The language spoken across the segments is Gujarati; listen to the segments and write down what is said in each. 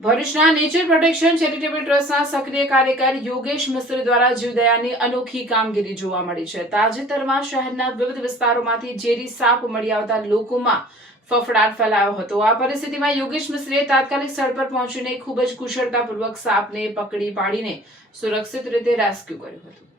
ભરૂચના નેચર પ્રોટેક્શન ચેરિટેબલ ટ્રસ્ટના સક્રિય કાર્યકર યોગેશ મિસ્ત્રી દ્વારા જીવદયાની અનોખી કામગીરી જોવા મળી છે। તાજેતરમાં શહેરના વિવિધ વિસ્તારોમાંથી ઝેરી સાપ મળી આવતા લોકોમાં ફફડાટ ફેલાયો હતો। આ પરિસ્થિતિમાં યોગેશ મિસ્ત્રીએ તાત્કાલિક સ્થળ પર પહોંચીને ખૂબ જ કુશળતાપૂર્વક સાપને પકડી પાડીને સુરક્ષિત રીતે રેસ્ક્યુ કર્યું હતું।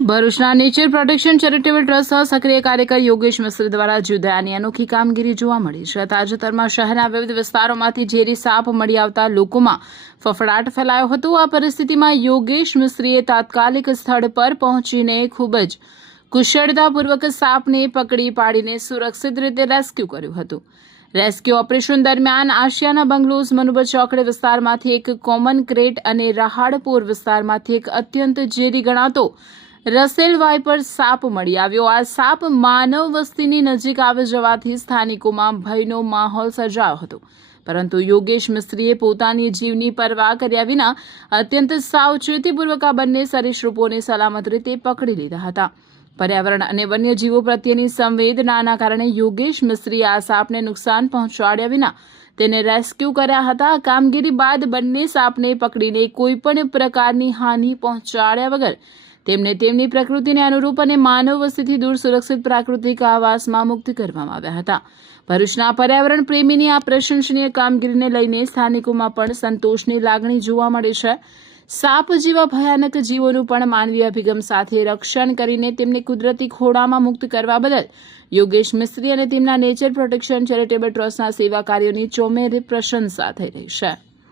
ભરૂચના નેચર પ્રોટેક્શન ચેરિટેબલ ટ્રસ્ટના સક્રિય કાર્યકર યોગેશ મિસ્ત્રી દ્વારા જીવદયાની અનોખી કામગીરી જોવા મળી છે। તાજેતરમાં શહેરના વિવિધ વિસ્તારોમાંથી ઝેરી સાપ મળી આવતા લોકોમાં ફફડાટ ફેલાયો હતો। આ પરિસ્થિતિમાં યોગેશ મિસ્ત્રીએ તાત્કાલિક સ્થળ પર પહોંચીને ખૂબ જ કુશળતાપૂર્વક સાપને પકડી પાડીને સુરક્ષિત રીતે રેસ્ક્યુ કર્યું હતું। રેસ્ક્યુ ઓપરેશન દરમિયાન આશિયાના બંગલોઝ મનુબર ચોકડી વિસ્તારમાંથી એક કોમન ક્રેટ અને રહાડપોર વિસ્તારમાંથી એક અત્યંત ઝેરી ગણાતો રસેલ વાઇપર સાપ મળી આવ્યો। આ સાપ માનવ વસ્તીની નજીક આવી જવાથી સ્થાનિકોમાં ભયનો માહોલ સર્જાયો હતો, પરંતુ યોગેશ મિસ્ત્રીએ પોતાની જીવની પરવા કર્યા વિના અત્યંત સાવચેતીપૂર્વક આ બંને સરીસૃપોને સલામત રીતે પકડી લીધા હતા। પર્યાવરણ અને વન્યજીવો પ્રત્યેની સંવેદનાના કારણે યોગેશ મિસ્ત્રીએ આ સાપને નુકસાન પહોંચાડ્યા વિના તેને રેસ્ક્યુ કર્યા હતા। આ કામગીરી બાદ બંને સાપને પકડીને કોઈપણ પ્રકારની હાનિ પહોંચાડ્યા વગર તેમને તેમની પ્રકૃતિને અનુરૂપ અને માનવ વસ્તીથી દૂર સુરક્ષિત પ્રાકૃતિક આવાસમાં મુક્ત કરવામાં આવ્યા હતા। ભરૂચના પર્યાવરણ પ્રેમીની આ પ્રશંસનીય કામગીરીને લઈને સ્થાનિકોમાં પણ સંતોષની લાગણી જોવા મળી છે। સાપ જેવા ભયાનક જીવોનું પણ માનવીય અભિગમ સાથે રક્ષણ કરીને તેમને કુદરતી ખોળામાં મુક્ત કરવા બદલ યોગેશ મિસ્ત્રી અને તેમના નેચર પ્રોટેક્શન ચેરિટેબલ ટ્રસ્ટના સેવા કાર્યોની ચોમેરે પ્રશંસા થઈ રહી છે।